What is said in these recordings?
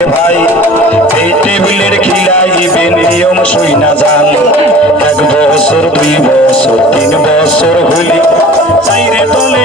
ভাই, এই টেবিলের খিলাইবেন নিয়ম শুই না যান। এক বছর, দুই বছর, তিন বছর হইলে। চাইরে তলে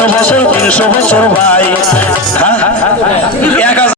একশো বছর তিনশো বছর ভাই